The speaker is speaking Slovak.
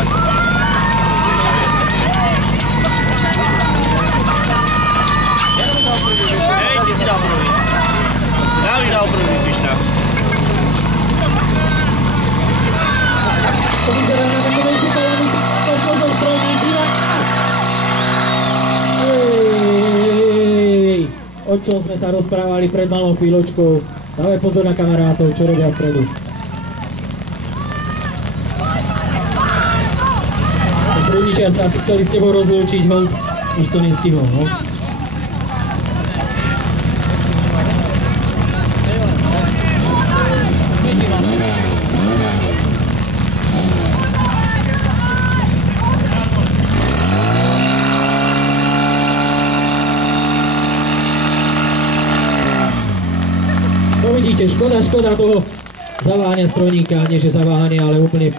Tak. Hej, ty si dal prvý. Dávid dal prvý, Pišta. To vyzerá na takové vyšupovaný podvozom strojníky. O čom sme sa rozprávali pred malou chvíľočkou. Dávaj pozor na kamarátov, čo robia vpredu. Prúdničiar sa asi chceli s tebou rozlúčiť, ho už to nestihol, no. To vidíte, škoda toho zaváhania strojníka, nie že zaváhania, ale úplne